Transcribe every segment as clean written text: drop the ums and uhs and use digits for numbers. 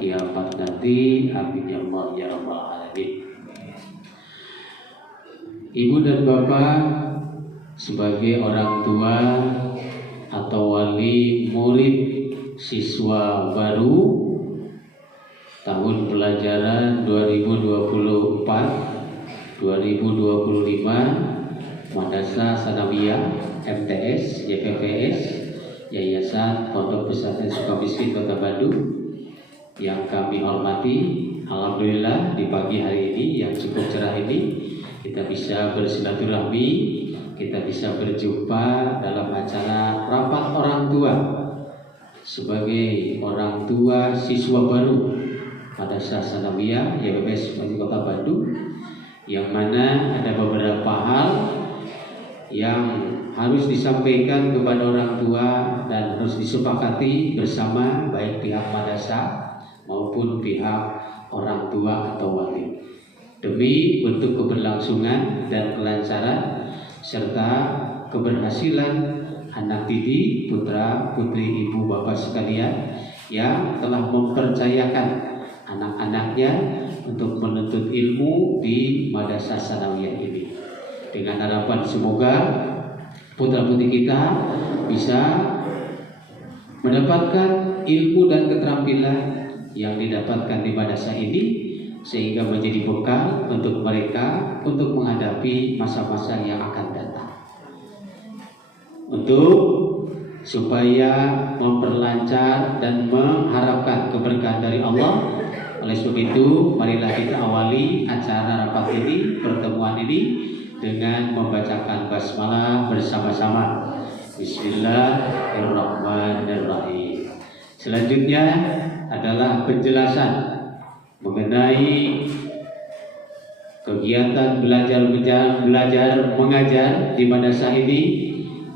kiamat nanti. Amin ya Allah ya rabbal alamin. Ibu dan bapak sebagai orang tua atau wali murid siswa baru tahun pelajaran 2024-2025 Madrasah Sanawiyah MTS YPPS Yayasan Pondok Pesantren Sukamiskin Kota Bandung yang kami hormati. Alhamdulillah di pagi hari ini yang cukup cerah ini kita bisa bersilaturahmi, kita bisa berjumpa dalam acara rapat orang tua sebagai orang tua siswa baru Madrasah Sanawiyah YPPS Kota Bandung, yang mana ada beberapa hal yang harus disampaikan kepada orang tua dan harus disepakati bersama baik pihak madrasah maupun pihak orang tua atau wali demi untuk keberlangsungan dan kelancaran serta keberhasilan anak didik, putra putri ibu bapak sekalian yang telah mempercayakan anak-anaknya untuk menuntut ilmu di Madrasah Sanawiyah ini, dengan harapan semoga putra-putri kita bisa mendapatkan ilmu dan keterampilan yang didapatkan di madrasah ini sehingga menjadi bekal untuk mereka untuk menghadapi masa-masa yang akan datang, untuk supaya memperlancar dan mengharapkan keberkahan dari Allah. Oleh sebab itu, marilah kita awali acara rapat ini, pertemuan ini dengan membacakan basmalah bersama-sama. Bismillahirrahmanirrahim. Selanjutnya adalah penjelasan mengenai kegiatan belajar mengajar di madrasah ini,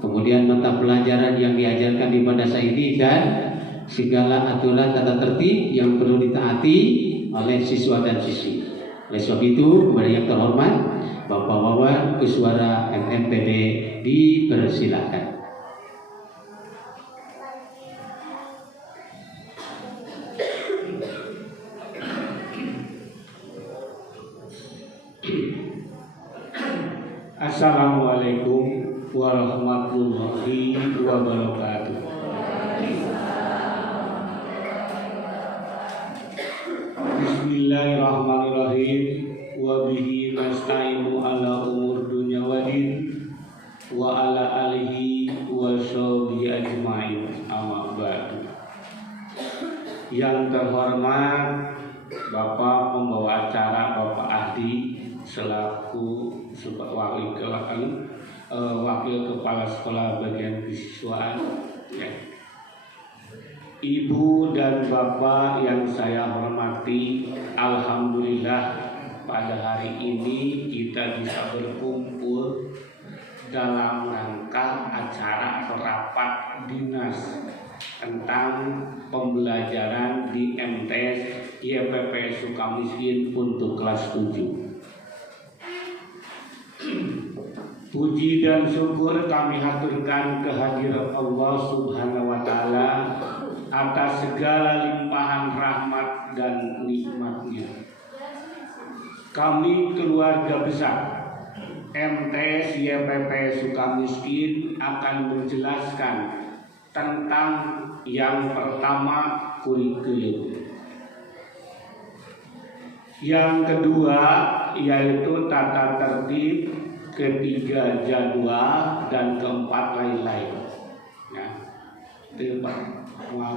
kemudian mata pelajaran yang diajarkan di madrasah ini, dan segala aturan tata tertib yang perlu ditaati oleh siswa dan siswi. Oleh sebab itu, kepada yang terhormat Bapak Wawan Kuswara MMPD dipersilakan. Assalamualaikum warahmatullahi wabarakatuh. Bismillahirrahmanirrahim. Wa bihi nasta'inu ala umur dunya wadin wa ala alihi wa sahbihi ajma'in, amma ba'du. Yang terhormat Bapak pembawa acara, Bapak Ahdi selaku wakil kepala sekolah bagian kesiswaan, ya. Ibu dan bapak yang saya hormati, alhamdulillah pada hari ini kita bisa berkumpul dalam rangka acara rapat dinas tentang pembelajaran di MTS YPPS Sukamiskin untuk kelas 7. Puji dan syukur kami haturkan kehadirat Allah Subhanahu wa Ta'ala atas segala limpahan rahmat dan nikmatnya. Kami keluarga besar MTS YPPS Sukamiskin akan menjelaskan tentang yang pertama, kurikulum. Yang kedua yaitu tata tertib, ketiga jadwal, dan keempat lain-lain. Ya, itu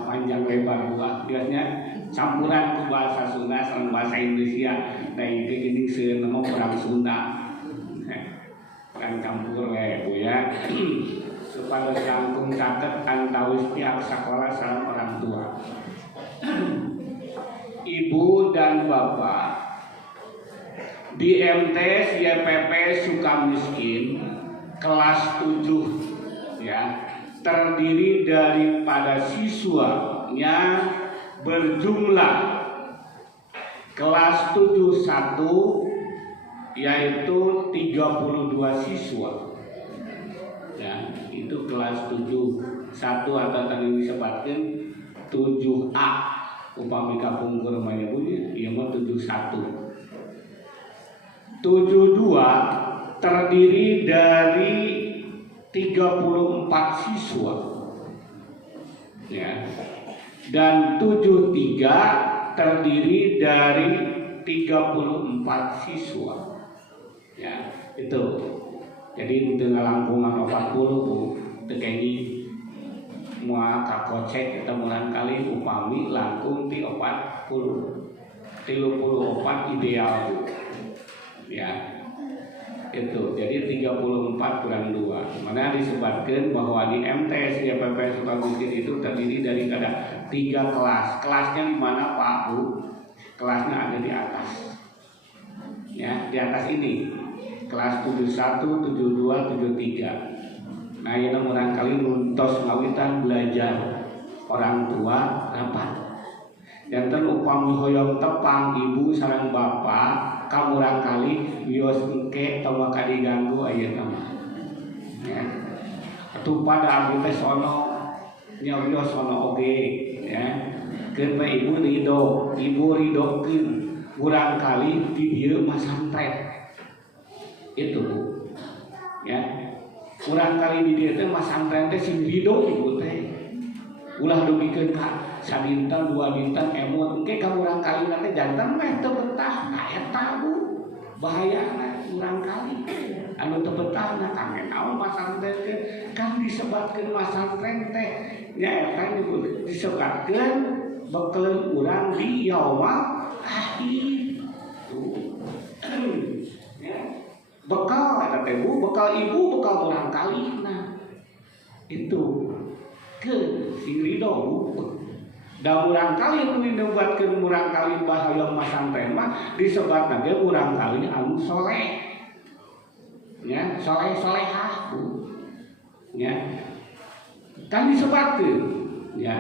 panjang lebar buat biasanya campuran bahasa Sunda sama bahasa Indonesia. Dan ini senama orang Sunda kan campur bu ya. Supaya sangkung catat antawis pihak sekolah sama orang tua. Ibu dan bapak di MTS YPPS Sukamiskin kelas 7, ya, terdiri daripada siswanya berjumlah kelas 71 yaitu 32 siswa. Ya, itu kelas 71 atau tadi disebutkan 7A. upami kapung ke rumahnya bunyi iya mah 71. 72 terdiri dari 34 siswa ya, dan 73 terdiri dari 34 siswa ya, itu jadi dengan langkungan 40 tekeni mua kakocek kita mulan kali upami langkung di 40 34 ideal ya, itu jadi 34 kurang 2 mana disebutkan bahwa di MTS YPP Sukamiskin itu terdiri dari ada 3 kelas. Kelasnya di mana Pak Bu? Kelasnya ada di atas ya, di atas ini kelas 71, 72, 73. Nah ini orang kali nuntos ngawitan belajar orang tua rapat dan upami hoyong tepang ibu sareng bapak kamurang kali wios engke tawa kadiganggu ayeuna mah ya, atuh pada abdi teh sono nya wios sono oge ya, keun mah ibu ridokeun urang kali di dieu mah santren itu ya, urang kali di dieu teh mah santren teh sing ridho ibu teh ulah dugikeun ka sadinten 2 dinten emot engke ka urang kali teh janten meh teu betah eta Bu bahayana urang kali anu teu betah na kangge naon masantren teh kan disebutkeun masantren teh nyaeta disebutkeun bekeuleun urang di yaumul akhir bekal eta teh Bu, bekal ibu bekal urang kali nah itu ke sing ridho Bu. Da urang kali itu dibuatkeun urang kali bahaya masantren mah disebutna ge urang kali anu soleh. Ya, soleh-solehah Bu. Ya. Kan disebutkeun ya.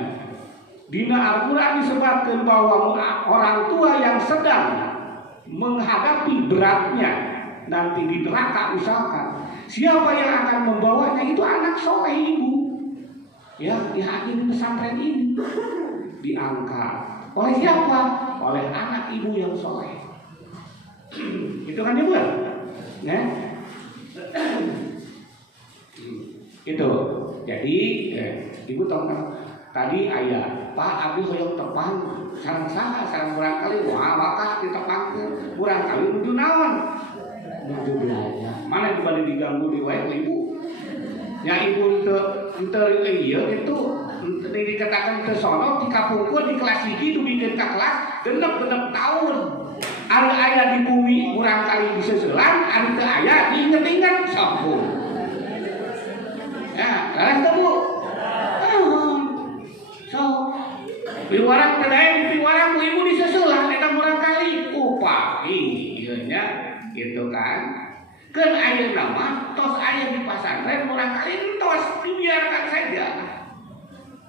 Dina Al-Qur'an disebutkeun bahwa orang tua yang sedang menghadapi beratnya nanti di neraka misalkan, siapa yang akan membawanya itu anak soleh ibu. Ya, di hati pesantren ini diangkat oleh siapa? Oleh anak ibu yang soleh. Itu kan ibu kan? Ya. Itu. Jadi ibu tahu kan? Tadi ayah Pak Abi hoyong tepang sareng saha sareng urang kali wah bakah ditepangkeun urang kali nuju naon? Nuju belajar. Mana dibanding diganggu di wae ibu? Ya ibu teu ieu itu dikatakan teu sono dikapungkeun di kelas 1 dudikeun ka kelas genep tahun. Anu aya di bumi urang kali bisa seulang, anu teu aya diinget-inget sampun. Ya, laras teu Bu? So, piwarang teu dae piwarang ku ibu diseulah eta urang kali upami ieu nya gitu kan. Keun ayeuna mah tos aya di pasantren urang kali tos dibiarkan saja.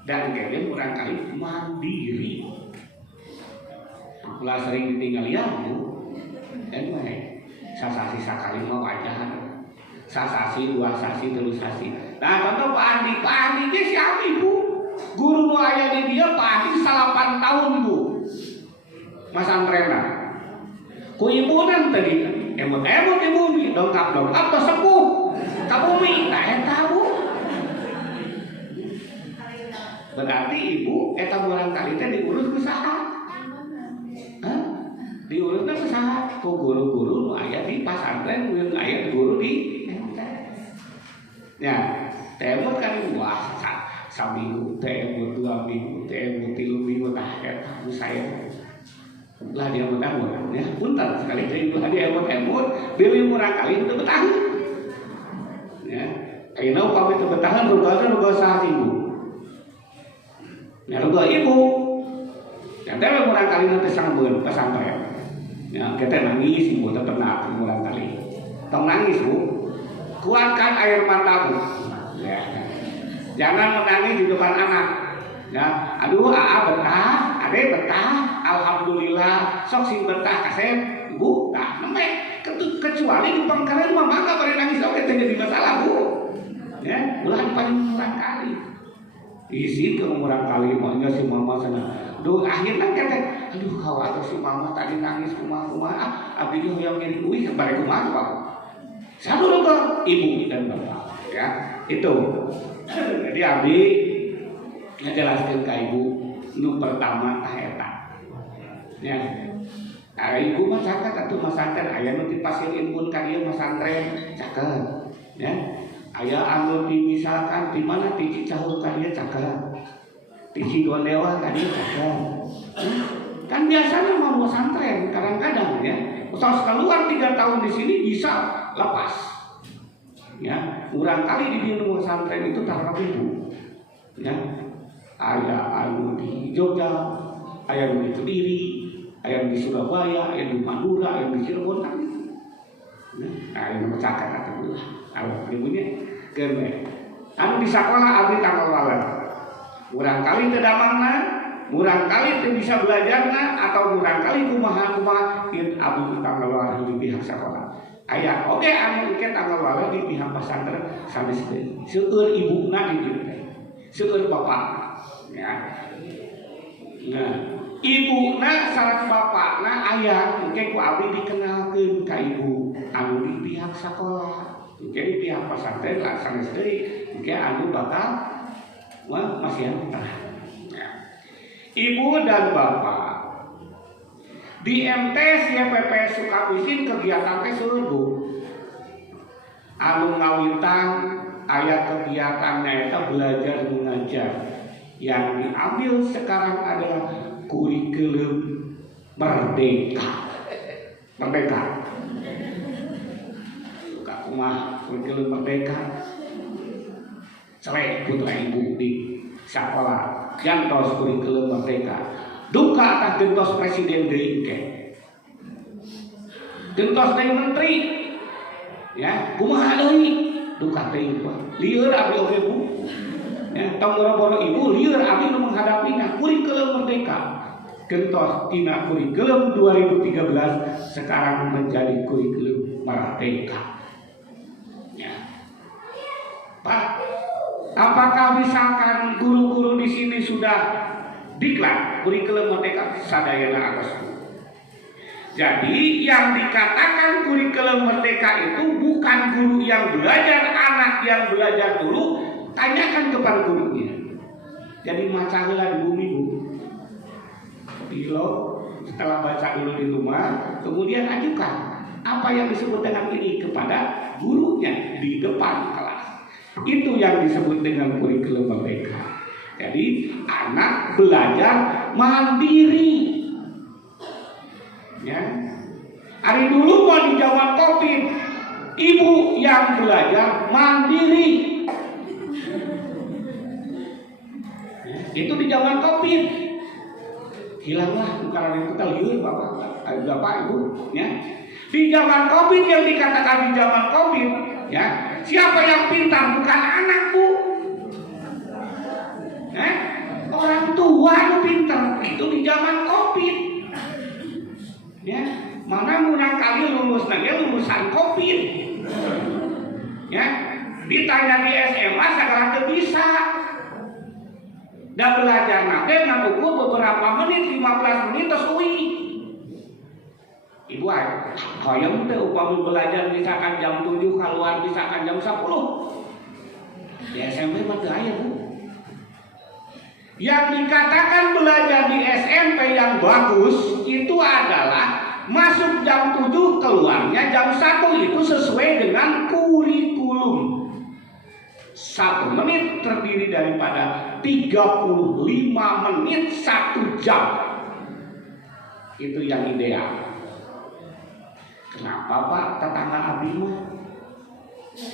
Dan kene urang kali mandiri. Ulah sering ditinggalian Bu. Anyway, sasasi sakali mah wajar. Sasasi, 2 sasi, 3 sasi. Nah, contoh Pak Andi ge si Abi Bu. Guru nu aya di dia Pak Andi 8 tahun Bu. Masantrenna. Ku ibunan tadi emot-emot di bumi, dongkap-dongkap tos sepuh ka bumi, nah eta Bu. Berarti ibu eta urang kali teh diurus ku saha? Hah? Diurusna ku saha? Ku guru-guru nu aya di pasantren, nu aya guru di ya, temut kan wah saminggu, temut 2 minggu, temut 3 minggu tah eta ku saya. Lah dia emot ya, punten sekali teh ibu dia emot deui urang kali teu betah. Ya, ayeuna upami teu betahan ruga saha ibu. Ya ruga ibu. Ya dewe urang kali nanti sangbeun pesantren. Ya kita nangis ibu teh pernah urang kali. Tong nangis Bu. Kuatkan air matamu. Ya. Jangan menangis di depan anak. Ya, aduh betah, ade betah, alhamdulillah, sok sing betah kasep, Bu, tah nemeh kecuali di pangkalan mah mangga bari nangis oke teh jadi masalah Bu. Ya, ulah paling murah kali. Isi ke murah kali maunya si mama sana. Duh akhirnya kan, aduh khawatir si mama tadi nangis kumaha abdi yang jadi uih balik kumaha Pak. Satu ke ibu dan bapak ya itu. Jadi abdi ngejelaskeun ka ibu nu pertama eta. Ya. Ibu mah caket atuh masantren aya nu di Pasir Impun ka dieu masantren caket. Ya. Aya anu misalkan di mana di Cicahur ka dieu caket. Di Cigondewa ka dieu caket. Kan biasanya mau pesantren kadang-kadang ya. Usaha keluar 3 tahun di sini bisa lepas. Ya, kurang kali di dunia pesantren itu taraf ibu. Ya. Aya anu di Jogja, aya di Kediri, aya di Surabaya, aya di Madura, aya di Cirebon kan. Nah, ini mencatat atau kalau ibunya kene. Anu di sekolah abdi tanggal walet. Kurang kali teu damangna, kurang kali teu bisa belajarna atau kurang kali kumaha abdi tanggal walet di pihak sekolah. Aya oge anu engke tanggal walet di pihak pesantren sanes deui. Seueur ibuna di dieu teh. Seueur bapak. Ya. Nah, ibuna sareng bapakna aya engke ku abdi dikenalkeun ka ibu anu di pihak sekolah. Engke di pihak pesantren sanes deui engke anu bakal masih yang tengah. Ya. Ibu dan bapak di MTS YPP Sukamiskin kegiatan teh seueur anu ngawitan aya kegiatan eta belajar mengajar yang diambil sekarang adalah kurikulum merdeka. Suka kumaha kurikulum merdeka. Celek putra ibu di sekolah gantos kurikulum merdeka. Duka atas gentos presiden deui engke. Gentos deui menteri. Ya, kumaha deui? Duka deui. Lieur abdi oge Bu. Ya, tong boro-boro ibu lieur abdi nu menghadapinya kurikulum merdeka. Gentos tina kurikulum 2013 sekarang menjadi kurikulum merdeka. Ya. Pak, apakah misalkan guru-guru di sini sudah diklat kurikulum merdeka sadayana atas? Jadi yang dikatakan kurikulum merdeka itu bukan guru yang belajar, anak yang belajar dulu, tanyakan kepada gurunya. Jadi maca heula di bumi Bu. Bilo setelah baca dulu di rumah, kemudian ajukan apa yang disebut dengan ini kepada gurunya di depan kelas. Itu yang disebut dengan kurikulum merdeka. Jadi anak belajar mandiri. Ya. Hari dulu mau di zaman Covid, ibu yang belajar mandiri. Ya. Itu di zaman Covid. Hilanglah karena itu liur bapak ibu. Ya. Di zaman Covid yang dikatakan di zaman Covid, ya siapa yang pintar bukan anak Bu. Orang tua yang pintar itu di zaman Covid. Ya, mana murang kali lulus lulusan Covid. Ya, ditanya di SMA segala bisa. Dan belajar nanti ngakuku beberapa menit, 15 menit terus UI. Ibu ay, kaya teh upami belajar misalkan jam 7 keluar misalkan jam 10. Di SMP mah teu aya Bu. Yang dikatakan belajar di SMP yang bagus itu adalah masuk jam 7 keluarnya jam 1 itu sesuai dengan kurikulum. 1 menit terdiri daripada 35 menit 1 jam. Itu yang ideal. Kenapa Pak tetangga abdi mah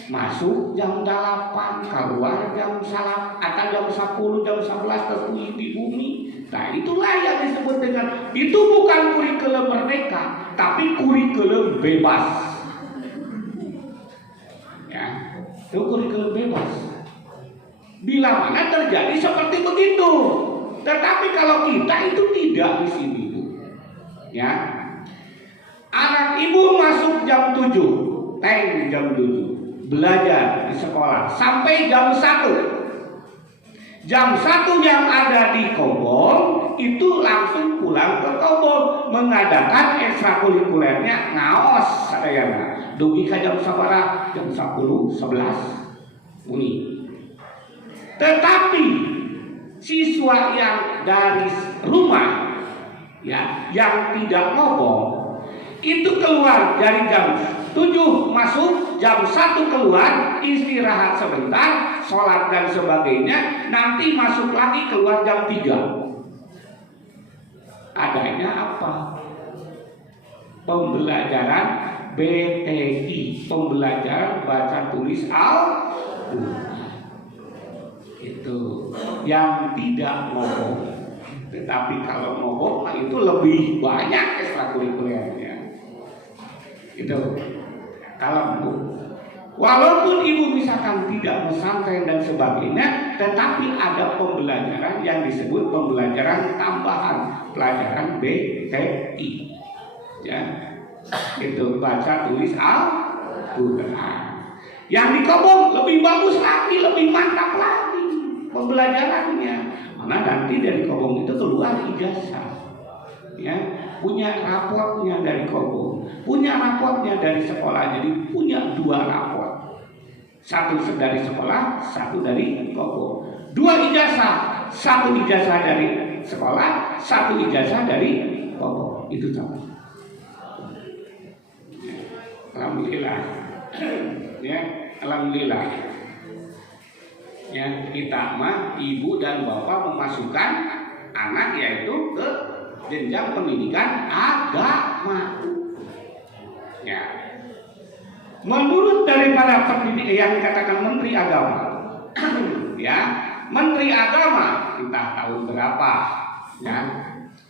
masuk jam 8, keluar jam 9, atau jam 10, jam 11 terus di bumi. Nah itulah yang disebut dengan, itu bukan kurikulum merdeka, tapi kurikulum bebas. Ya, itu kurikulum bebas. Bila mana terjadi seperti begitu. Tetapi kalau kita itu tidak di sini, ya. Anak ibu masuk jam 7, jam 7. Belajar di sekolah sampai jam 1. Jam 1 yang ada di Kobol itu langsung pulang ke kebun mengadakan ekstrakurikulernya ngaos sadayana. Dugi ka jam sabaraha? Jam 10, 11 bunyi. Tetapi siswa yang dari rumah ya, yang tidak ngobong itu keluar dari jam 7 masuk, jam 1 keluar, istirahat sebentar, sholat dan sebagainya, nanti masuk lagi keluar jam 3. Adanya apa? Pembelajaran BTI, pembelajaran baca tulis Al-Quran. Itu yang tidak ngobong. Tetapi kalau ngobong itu lebih banyak ekstrakurikulernya. Itu kalau walaupun ibu misalkan tidak pesantren dan sebagainya, tetapi ada pembelajaran yang disebut pembelajaran tambahan, pelajaran BTI. Ya, itu baca tulis Al-Quran. Yang di kobong lebih bagus lagi, lebih mantap lagi pembelajarannya. Mana nanti dari kobong itu keluar ijazah. Ya, punya raportnya dari kobong, punya raportnya dari sekolah, jadi punya 2 raport, 1 dari sekolah, 1 dari kobong, 2 ijazah, 1 ijazah dari sekolah, 1 ijazah dari kobong. Itu sama. Alhamdulillah, ya, alhamdulillah. Ya, kita mah ibu dan bapak memasukkan anak yaitu ke jenjang pendidikan agama. Ya. Menurut daripada pendidik yang dikatakan Menteri Agama, ya, Menteri Agama entah tahun berapa, ya,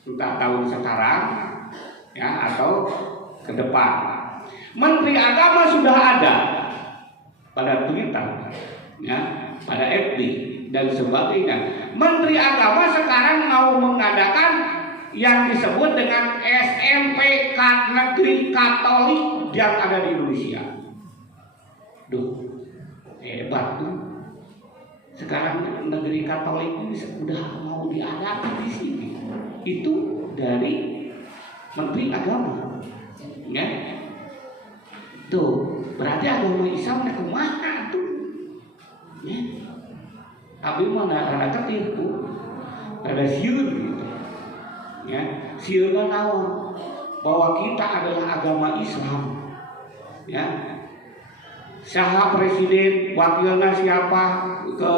entah tahun sekarang, ya, atau ke depan. Menteri Agama sudah ada pada Twitter, ya, pada FB dan sebagainya. Menteri Agama sekarang mau mengadakan yang disebut dengan SMPK Negeri Katolik yang ada di Indonesia. Duh, hebat tuh. Sekarang negeri Katolik ini sudah mau diadakan di sini. Itu dari Menteri Agama. Ya. Tuh, berarti agama Islam kumaha tuh. Ya. Tapi mana ada ketipu, ada siun gitu. Ya, siungan naon bahwa kita adalah agama Islam. Ya, saha presiden, wakilnya siapa, ke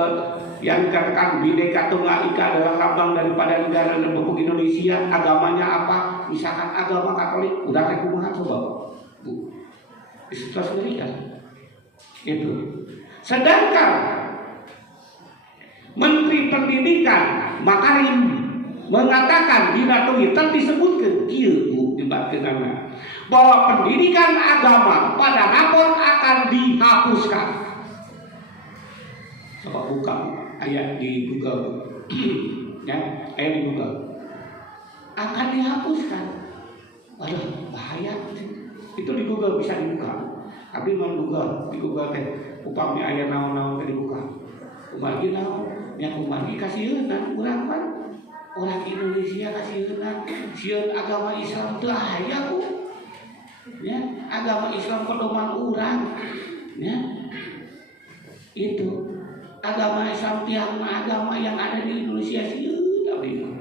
yang dikatakan Bhinneka Tunggal Ika adalah lambang daripada negara Republik Indonesia, agamanya apa? Misalkan agama Katolik, udah kumaha coba. Bu, Islam Amerika. Itu. Sedangkan Menteri Pendidikan Makarim mengatakan di Twitter disebutkan kieu dibakeunana bahwa pendidikan agama pada rapor akan dihapuskan. Coba buka ayat di Google. Ya, ayat di Google. Akan dihapuskan. Waduh, bahaya. Itu di Google bisa dibuka. Tapi mau Google, di Google teh upamnya ayat naon-naon teh dibuka. Kumaha naon? Nya kumaha kasieun urang kan. Orang Indonesia kasih sieun agama Islam teu aya ku. Ya, agama Islam pedoman urang. Ya. Itu agama Islam tiang agama yang ada di Indonesia sieun abdi mah.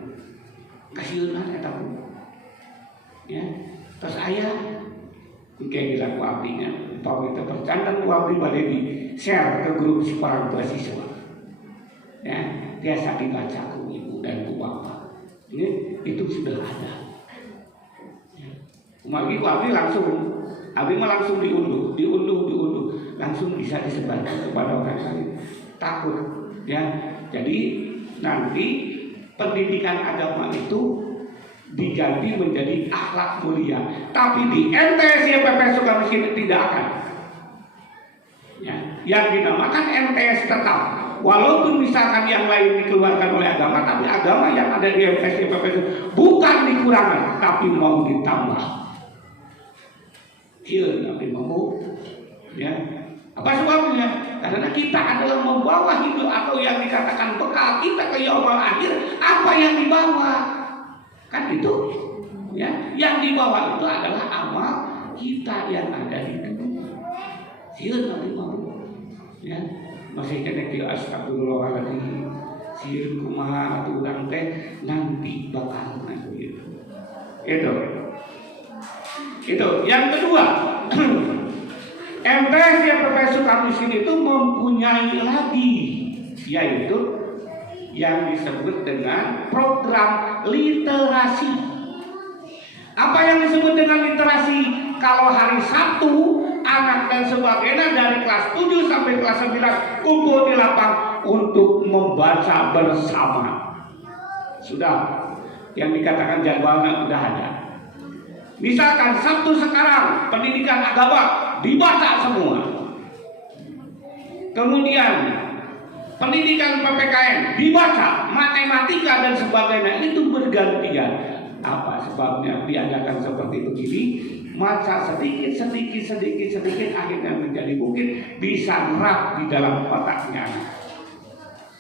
Kasieunna eta ku. Ya. Terus aya kayak gila ku abdi nya. Upami teh percandan ku abdi bade di share ke grup si para mahasiswa. Ya, biasa dibaca ku ibu dan ku bapak. Ini itu sudah ada. Umagi ku abdi mah langsung diunduh, langsung bisa disebarkan kepada orang lain. Takut, ya. Jadi nanti pendidikan agama itu diganti menjadi akhlak mulia. Tapi di MTS YPP Sukamiskin tidak akan. Ya, yang dinamakan MTS tetap. Walaupun misalkan yang lain dikeluarkan oleh agama, tapi agama yang ada di MTS YPP itu bukan dikurangan, tapi mau ditambah. Iya, tapi mau, ya. Apa sebabnya? Karena kita adalah membawa hidup atau yang dikatakan bekal kita ke yaumul akhir. Apa yang dibawa? Kan itu. Ya, yang dibawa itu adalah amal kita yang ada di dunia. Sieun nanti mau. Ya, masih kena ki astagfirullahaladzim. Sieun kumaha atuh urang teh nanti bakal gitu. Itu. Yang kedua, MTS YPP Sukamiskin itu mempunyai lagi, yaitu yang disebut dengan program literasi. Apa yang disebut dengan literasi? Kalau hari Sabtu, anak dan sebagainya dari kelas 7 sampai kelas 9 kumpul di lapang untuk membaca bersama. Sudah, yang dikatakan jadwalnya sudah ada. Misalkan Sabtu sekarang pendidikan agama dibaca semua. Kemudian pendidikan PPKN dibaca, matematika dan sebagainya itu bergantian. Apa sebabnya diadakan seperti begini? Baca sedikit akhirnya menjadi bukit, bisa nerap di dalam otaknya.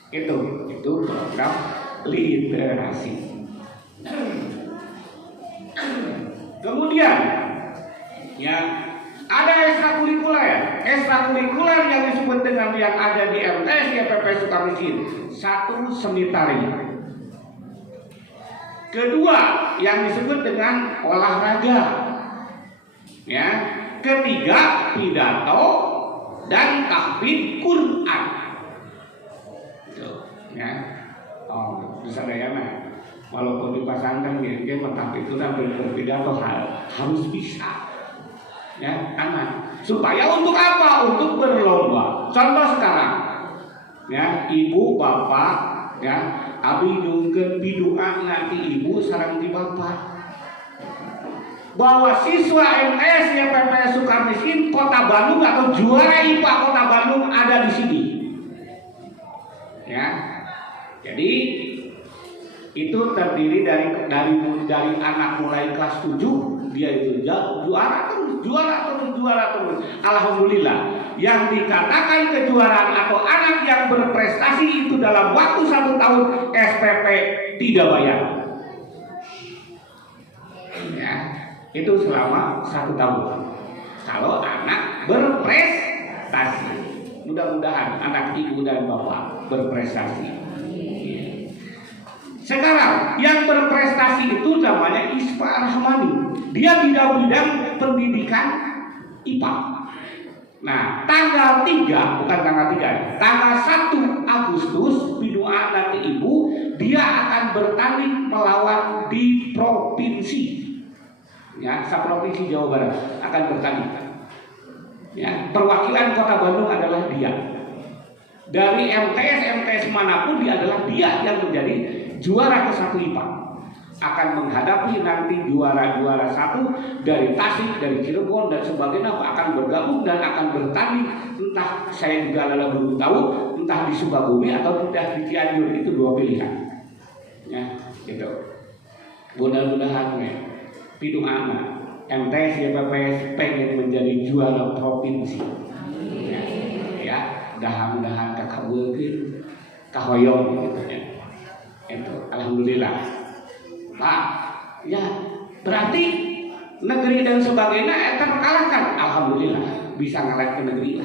Itu program literasi. Kemudian ya ada ekstrakurikuler yang disebut dengan yang ada di MTS YPP Sukamiskin. 1. Seni tari. Kedua, yang disebut dengan olahraga. Ya. Ketiga, pidato dan tahfidz Quran. Ya. Oh, bisa bayangkan. Walaupun di pesantren dia tahfidz Quran berpidato harus bisa. Ya, anak. Supaya untuk apa? Untuk berlomba. Contoh sekarang. Ya, ibu, bapak, ya, abi dungkeun biduan nanti ibu sareng ti bapak. Bahwa siswa MS YPP Sukamiskin Kota Bandung atau juara IPA Kota Bandung ada di sini. Ya. Jadi itu terdiri dari anak mulai kelas 7 dia itu juara terus. Alhamdulillah. Yang dikatakan kejuaraan atau anak yang berprestasi itu dalam waktu 1 tahun SPP tidak bayar. Ya, itu selama 1 tahun. Kalau anak berprestasi, mudah-mudahan anak ibu dan bapak berprestasi. Sekarang yang berprestasi itu namanya Isfa Rahmani. Dia di bidang pendidikan IPA. Nah, tanggal 3, bukan tanggal 3, tanggal 1 Agustus bidua nanti ibu, dia akan bertanding melawan di provinsi. Ya, provinsi Jawa Barat akan bertanding. Ya, perwakilan Kota Bandung adalah dia. Dari MTS manapun dia adalah dia yang menjadi juara ke-1 IPA. Akan menghadapi nanti juara-juara 1 dari Tasik, dari Cirebon dan sebagainya akan bergabung dan akan bertanding, entah saya juga belum tahu, entah di Sukabumi atau entah di Cianjur. Itu 2 pilihan. Ya, gitu. Mudah-mudahan pidung anak MTS YPP pengen menjadi juara provinsi. Ya, mudah-mudahan kakabulkeun kahoyong gitu ya. Itu alhamdulillah. Pak, ya berarti negeri dan sebagainya terkalahkan. Alhamdulillah bisa ngalahkan negeri.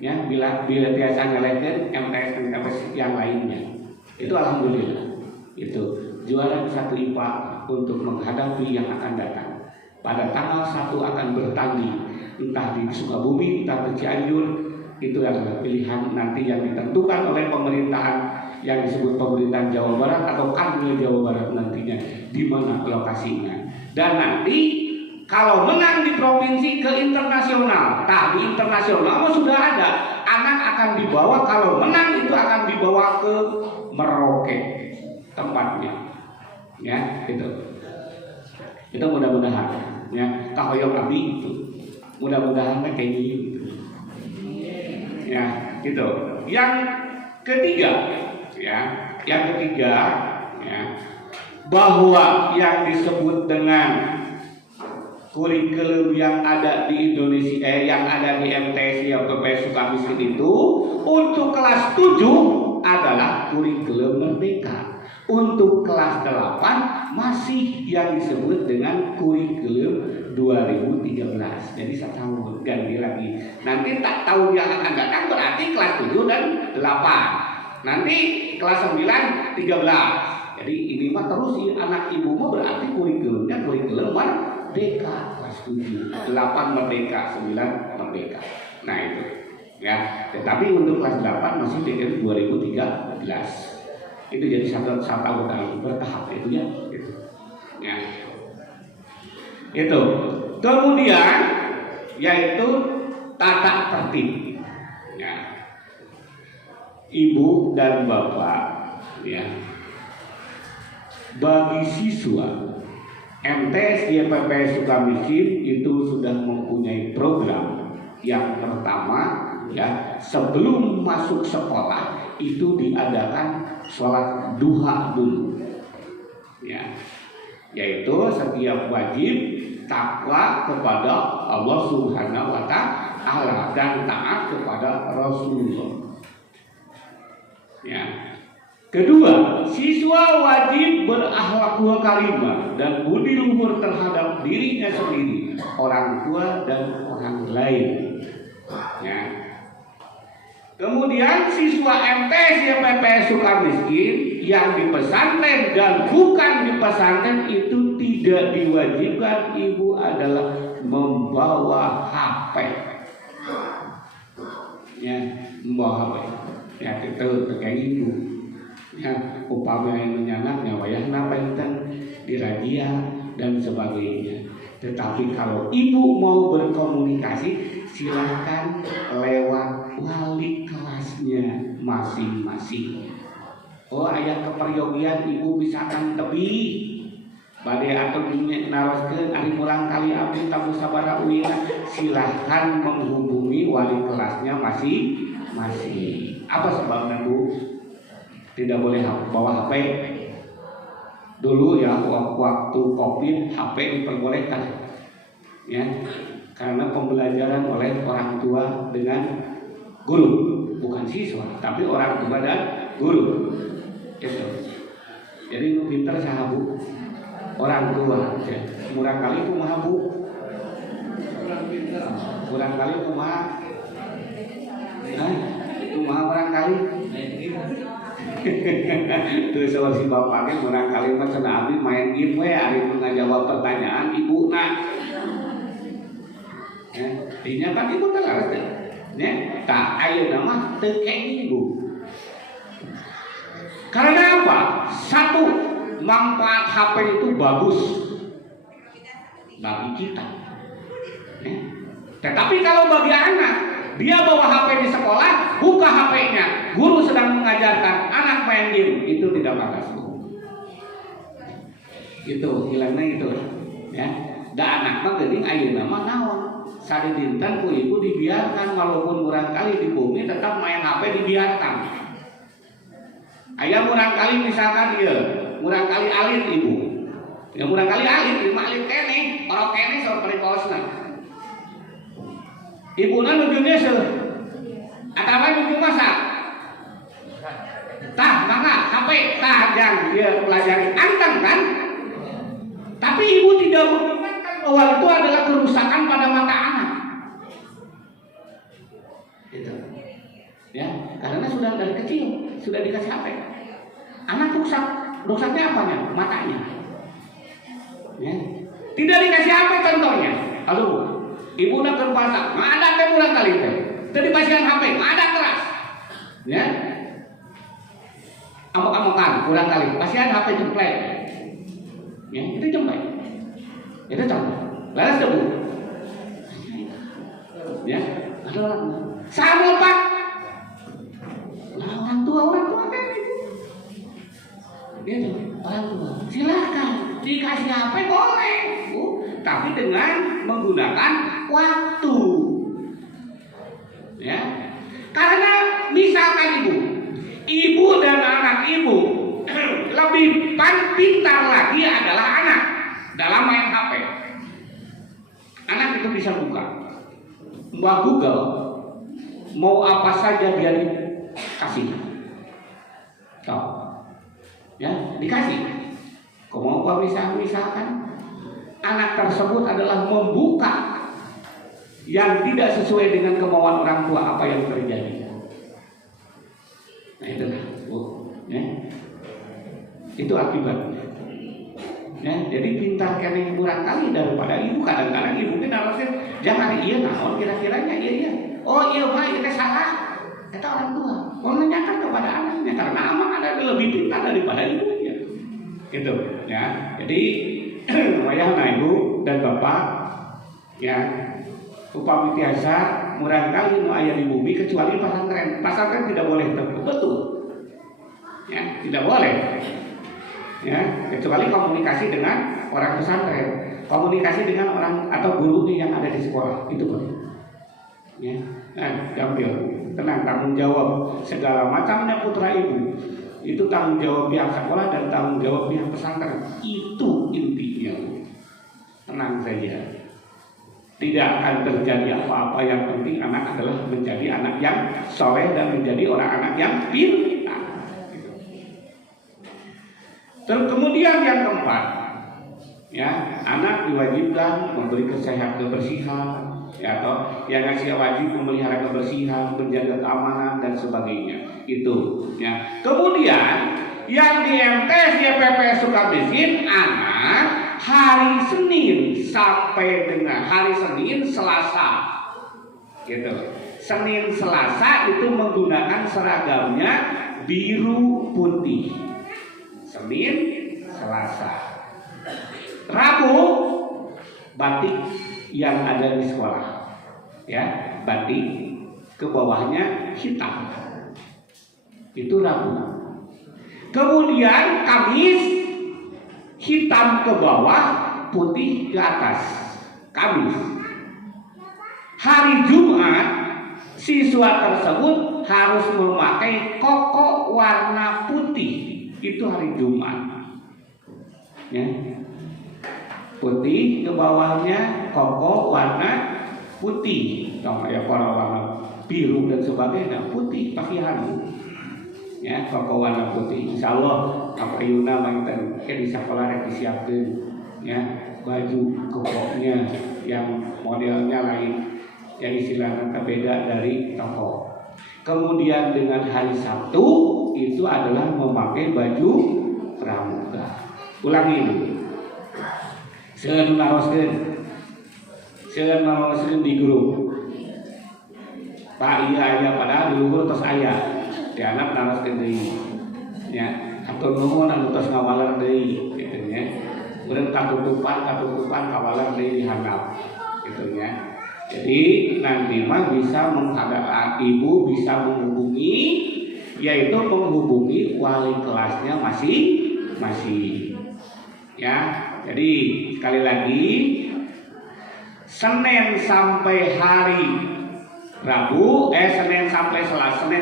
Ya, bila biasa ngalahkan MTS yang lainnya. Itu alhamdulillah. Itu juara 1 IPA untuk menghadapi yang akan datang. Pada tanggal 1 akan bertanding entah di Sukabumi, entah di Cianjur. Itu adalah pilihan nanti yang ditentukan oleh pemerintahan yang disebut pemerintahan Jawa Barat atau Kanwil Jawa Barat nantinya di mana lokasinya. Dan nanti kalau menang di provinsi ke internasional, di internasional sudah ada, anak akan dibawa, kalau menang itu akan dibawa ke Merauke tempatnya. Ya, gitu. Itu mudah-mudahan ya kahoyong abdi itu. Mudah-mudahan kayak gitu. Ya, gitu. Yang ketiga, bahwa yang disebut dengan kurikulum yang ada di Indonesia, yang ada di MTS YPP Sukamiskin itu untuk kelas 7 adalah kurikulum merdeka. Untuk kelas 8 masih yang disebut dengan kurikulum 2013. Jadi 1 tahun ganti lagi. Nanti tak tahun yang akan datang berarti kelas 7 dan 8. Nanti kelas 9 13. Jadi ini mah terus anak ibu mah berarti kurikulumnya kurikulum merdeka kelas 7, 8 merdeka, 9 merdeka. Nah itu ya. Tetapi untuk kelas 8 masih dengan 2013. Itu jadi satu tahun bertahap itu ya. Gitu. Ya. Itu. Kemudian yaitu tata tertib. Ya. Ibu dan bapak ya. Bagi siswa MTS YPPS Sukamiskin itu sudah mempunyai program yang pertama ya, sebelum masuk sekolah itu diadakan sholat duha dulu ya, yaitu setiap wajib takwa kepada Allah Subhanahu wa Ta'ala dan taat kepada Rasulullah ya. Kedua, siswa wajib berakhlakul karimah dan budi luhur terhadap dirinya sendiri, orang tua dan orang lain ya. Kemudian siswa MTS YPPS Sukamiskin yang di pesantren dan bukan di pesantren itu tidak diwajibkan ibu adalah membawa HP. Ya, membawa HP. Ya, itu terkait ibu. Ya, upama yang menyangat wayah napa inten dirajia dan sebagainya. Tetapi kalau ibu mau berkomunikasi silahkan lewat wali kelasnya masing-masing. Oh ayat keperyogian ibu misalkan tebi badai atau naroskeun ari mulang kali abdi tabu sabara uina, silahkan menghubungi wali kelasnya masing-masing. Apa sebabnya Bu? Tidak boleh bawa HP. Dulu ya waktu Covid HP diperbolehkan ya, karena pembelajaran oleh orang tua dengan guru, bukan siswa tapi orang tua dan guru itu. Jadi pinter sahabu orang tua ya. Murang kali kumaha Bu? Murang kali kumaha? Kumaha orang kali? Terus kalau si bapaknya murang kali mah cenah abdi main game we ari ngajawab pertanyaan ibu na. Ya, dinya kan ibu teh laras teh. Ya, tak ayeuna mah teu kenging Bu. Karena apa? Satu, manfaat HP itu bagus bagi kita. Ya. Tetapi kalau bagi anak, dia bawa HP di sekolah, buka HP-nya, guru sedang mengajarkan, anak main game, itu tidak bagus. Itu hilangnya itu, ya. Da anak mah geuning ayeuna mah naon? Sari dinten ku ibu dibiarkan walaupun murang kali di bumi tetap main HP dibiarkan. Aya murang kali misalkan ieu, murang kali alit ibu. Ya murang kali alit, lima alit kene, orang kene saur perikosna. Ibuna nuju nyeuseul. Atawa nuju masak. Tah, mangga HP tah jang dia pelajari anteng kan? Tapi ibu tidak mengingatkan bahwa itu adalah kerusakan pada mata anak. Gitu. Ya, karena sudah dari kecil sudah dikasih HP. Anak rusak, rusaknya apanya? Matanya. Ya. Tidak dikasih HP contohnya. Aduh. Ibu nak berpuasa, ada teh murang kali teh. Tadi pasien HP, ada keras. Ya. Amok-amokan kurang kali. Pasien HP jemplek. Ya, itu jemplek. Itu contoh. Laras debu. Ya, ada orang. Sama Pak. Nah, orang tua kan. Ya, orang tua. Silakan dikasih HP boleh, Bu. Tapi dengan menggunakan waktu, ya. Karena misalkan ibu dan anak ibu lebih pintar lagi adalah anak dalam main HP. Anak itu bisa buka, buat Google, mau apa saja dia kasih. Tahu. Ya, dikasih. Kemampuan misalkan anak tersebut adalah membuka yang tidak sesuai dengan kemauan orang tua, apa yang terjadi? Nah itulah, Bu. Ya. Itu akibatnya. Ya, jadi pintar kene kurang kali daripada ibu. Kadang-kadang ibu kita harusnya jangan iya naon kira-kiranya iya. Oh iya Pak, itu salah. Kata orang tua. Menanyakan kepada anaknya karena anak ada lebih pintar daripada ibunya. Gitu, ya. Jadi wayahna ibu dan bapak, ya, upami tiasa murang kali nu aya di bumi kecuali pesantren. Pesantren tidak boleh betul. Ya, tidak boleh. Ya, kecuali komunikasi dengan orang pesantren, komunikasi dengan orang atau gurunya yang ada di sekolah itu boleh. Ya, nah, ambil, tenang, tanggung jawab segala macamnya putra ibu itu tanggung jawab pihak sekolah dan tanggung jawab pihak pesantren, itu intinya. Tenang saja, tidak akan terjadi apa-apa. Yang penting anak adalah menjadi anak yang soleh dan menjadi orang anak yang pintar. Terus kemudian yang keempat, ya, anak diwajibkan memberi kebersihan, ya, atau yang ngasih wajib memelihara kebersihan, menjaga keamanan dan sebagainya. Itu, ya. Kemudian yang di MTS YPP Sukamiskin, anak hari Senin sampai dengan hari Senin Selasa, gitu. Senin Selasa itu menggunakan seragamnya biru putih. Senin, Selasa, Rabu batik yang ada di sekolah, ya, batik ke bawahnya hitam, itu Rabu. Kemudian Kamis hitam ke bawah, putih ke atas, Kamis. Hari Jumat siswa tersebut harus memakai koko warna putih. Itu hari Jumat, ya, putih ke bawahnya, koko warna putih, kalau ya warna biru dan sebagainya, putih pasti harus, ya, koko warna putih. Insya Allah apa Yuna mantan di sekolah yang disiapkan, ya, baju kokoknya yang modelnya lain, yang istilahnya beda dari toko. Kemudian dengan hari Sabtu itu adalah memakai baju pramuka. Ulangi dulu. Seueur naroskeun di grup. Pak iya aya padahal di luhur tos aya. Di anak naroskeun deui. Ya, hatur nuhun anu tos ngawaler deui kitu nya. Urang katutupan kawaler deui di handap kitu nya. Jadi nanti mah bisa menghadap ibu bisa menghubungi, yaitu menghubungi wali kelasnya masing-masing. Ya, jadi sekali lagi Senin sampai hari Rabu, Senin sampai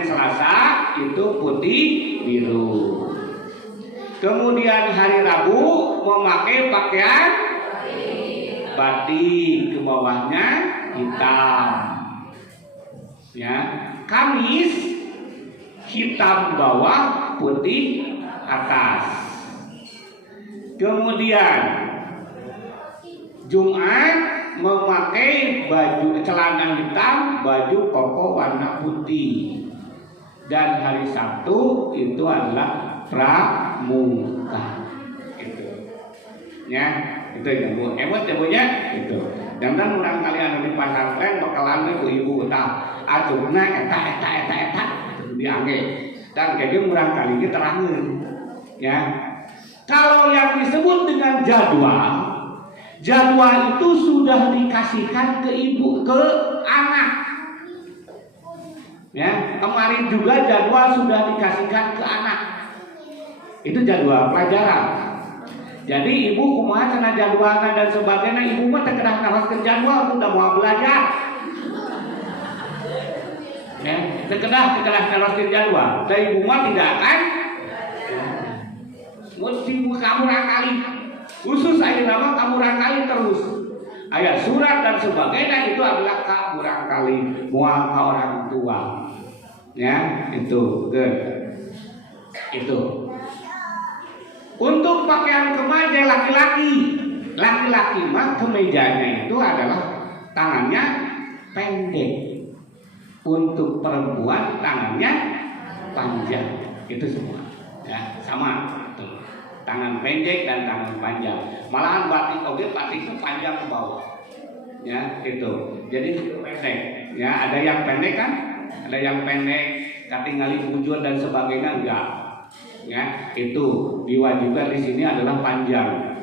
Selasa itu putih biru. Kemudian hari Rabu memakai pakaian batik ke bawahnya hitam, ya. Kamis hitam bawah, putih atas. Kemudian Jumat memakai baju celana hitam, baju koko warna putih. Dan hari Sabtu itu adalah pramuka. Itu, ya. Itu yang Bu, emot ya Bu ya, itu. Dan urang kalian di pesantren bakalan ibu tah acurna eta diangge. Dan kayak urang kali ini terangin, ya. Kalau yang disebut dengan jadwal itu sudah dikasihkan ke ibu, ke anak. Ya, kemarin juga jadwal sudah dikasihkan ke anak. Itu jadwal pelajaran. Jadi ibu kumaha cenah jadwalna dan sebagainya, ibu mah teh kedah nawaskeun jadwal udah mau belajar. Ya, teh kedah nawaskeun jadwal. Teh ibu mah tidak akan mesti kamu rangkali. Khusus aya nama kamu rangkali terus. Aya surat dan sebagainya itu adalah kamu rangkali moal ka orang tua. Ya, itu. Good. Itu. Untuk pakaian kemeja laki-laki mah kemejanya itu adalah tangannya pendek. Untuk perempuan tangannya panjang. Itu semua. Ya, sama. Tuh. Tangan pendek dan tangan panjang. Malahan batik panjang ke bawah. Ya, itu. Jadi pendek. Ya, ada yang pendek kan? Ada yang pendek, katingali bujur dan sebagainya enggak. Ya, itu diwajibkan di sini adalah panjang.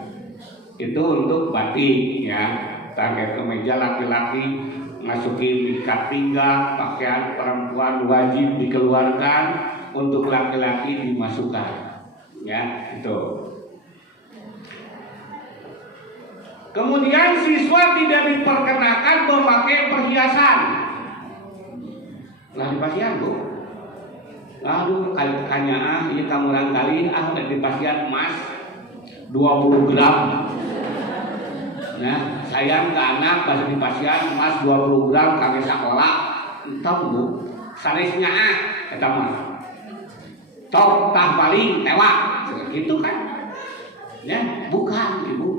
Itu untuk batik ya. Target kemeja laki-laki masukin ikat pinggang, pakaian perempuan wajib dikeluarkan, untuk laki-laki dimasukkan. Ya, itu. Kemudian siswa tidak diperkenakan memakai perhiasan. Lah dipasihan Bu. Aduh, kanya ini kamu kali dipasihan emas 20 gram. Nah, sayang ke anak pas dipasihan emas 20 gram kami sekolah. Entah Bu, sanesnya kata mah. Tok tah paling tewak. Gitu kan? Ya, bukan Ibu.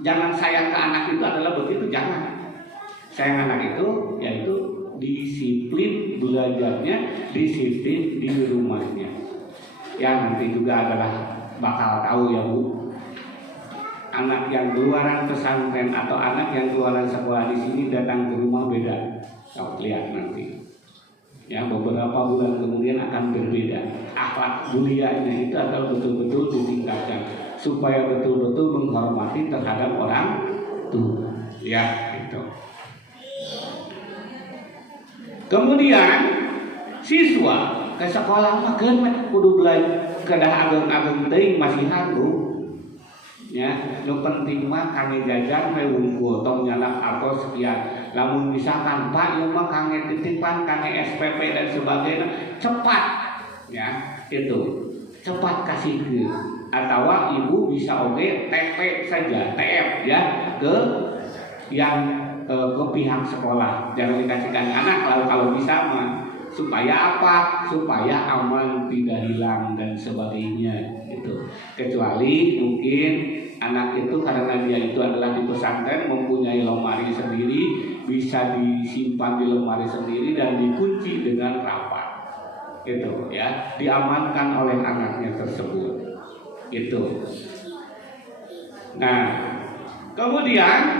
Jangan sayang ke anak itu adalah begitu, jangan. Sayang anak itu yaitu disiplin belajarnya, disiplin di rumahnya. Ya, nanti juga adalah bakal tahu ya Bu. Anak yang keluaran pesantren atau anak yang keluaran sekolah di sini datang ke rumah beda. Kau lihat nanti. Ya, beberapa bulan kemudian akan berbeda. Akhlak mulianya itu akan betul-betul ditingkatkan supaya betul-betul menghormati terhadap orang tua. Ya, itu. Kemudian siswa ke sekolah mah kudu belajar kedah ageng-ageng teuing masihan Bu. Ya, nu penting mah kami jajan we wungkul tong nyalak atau sekian. Lamun misalkan Pak ieu mah kangge titipan, kangge SPP dan sebagainya, cepat. Ya, itu. Cepat kasihkeun. Atawa ibu bisa oge TP saja, TF ya ke yang ke pihak sekolah. Jangan dikasihkan anak kalau bisa mah supaya apa? Supaya aman, tidak hilang dan sebagainya itu. Kecuali mungkin anak itu karena dia itu adalah di pesantren mempunyai lemari sendiri, bisa disimpan di lemari sendiri dan dikunci dengan rapat. Itu ya, diamankan oleh anaknya tersebut. Itu. Nah, kemudian